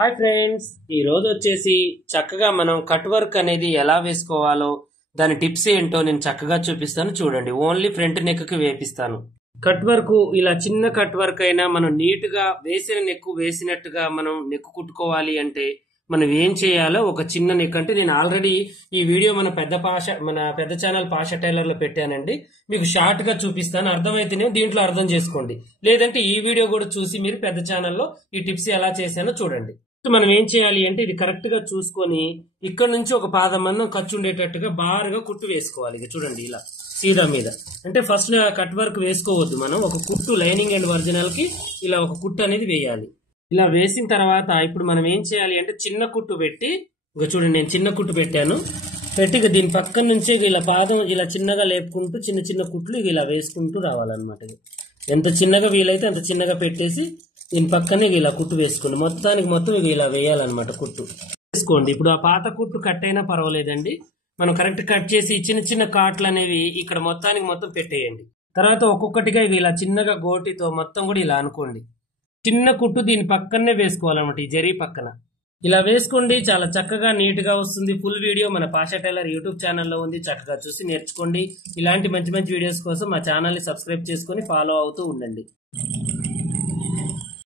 Hi friends, ఈ రోజు వచ్చేసి చక్కగా మనం కట్ వర్క్ అనేది ఎలా వేసుకోవాలో దాని టిప్స్ ఏంటో నేను చక్కగా చూపిస్తాను. చూడండి, ఓన్లీ ఫ్రంట్ నెక్ కి వేపిస్తాను. కట్ వర్క్ ఇలా చిన్న కట్ వర్క్ అయినా మనం నీట్ గా వేసిన నెక్ వేసినట్టుగా మనం నెక్ కుట్టుకోవాలి అంటే మనం ఏం చేయాలో ఒక చిన్న నెక్ అంటే నేను ఆల్రెడీ ఈ వీడియో మన పెద్ద ఛానల్ పాషా టైలర్ లో పెట్టానండి. మీకు షార్ట్ గా చూపిస్తాను, అర్థమైతేనే దీంట్లో అర్థం చేసుకోండి. లేదంటే ఈ వీడియో కూడా చూసి మీరు పెద్ద ఛానల్లో ఈ టిప్స్ ఎలా చేశానో చూడండి. మనం ఏం చేయాలి అంటే ఇది కరెక్ట్ గా చూసుకొని ఇక్కడ నుంచి ఒక పాదం మందం ఖర్చు ఉండేటట్టుగా బారుగా కుట్టు వేసుకోవాలి. ఇక చూడండి, ఇలా సీదా మీద అంటే ఫస్ట్ కట్ వర్క్ వేసుకోవద్దు. మనం ఒక కుట్టు లైనింగ్ అండ్ ఒరిజినల్ కి ఇలా ఒక కుట్టు అనేది వేయాలి. ఇలా వేసిన తర్వాత ఇప్పుడు మనం ఏం చేయాలి అంటే చిన్న కుట్టు పెట్టి, ఇక చూడండి నేను చిన్న కుట్టు పెట్టాను. పెట్టి ఇక దీని పక్కన నుంచి ఇలా పాదం ఇలా చిన్నగా లేపుకుంటూ చిన్న చిన్న కుట్లు ఇలా వేసుకుంటూ రావాలన్నమాట. ఎంత చిన్నగా వీలైతే అంత చిన్నగా పెట్టేసి దీని పక్కనే ఇలా కుట్టు వేసుకోండి. మొత్తానికి మొత్తం ఇలా వేయాలన్నమాట. కుట్టు వేసుకోండి. ఇప్పుడు ఆ పాత కుట్టు కట్ అయినా పర్వాలేదండి, మనం కరెక్ట్ కట్ చేసి చిన్న చిన్న కాట్లు అనేవి ఇక్కడ మొత్తానికి మొత్తం పెట్టేయండి. తర్వాత ఒక్కొక్కటిగా ఇలా చిన్నగా గోటితో మొత్తం కూడా ఇలా అనుకోండి. చిన్న కుట్టు దీని పక్కనే వేసుకోవాలన్నమాట, ఈ జరీ పక్కన ఇలా వేసుకోండి. చాలా చక్కగా నీట్ గా వస్తుంది. ఫుల్ వీడియో మన పాషా టైలర్ యూట్యూబ్ ఛానల్లో ఉంది, చక్కగా చూసి నేర్చుకోండి. ఇలాంటి మంచి మంచి వీడియోస్ కోసం మా ఛానల్ ని సబ్స్క్రైబ్ చేసుకొని ఫాలో అవుతూ ఉండండి.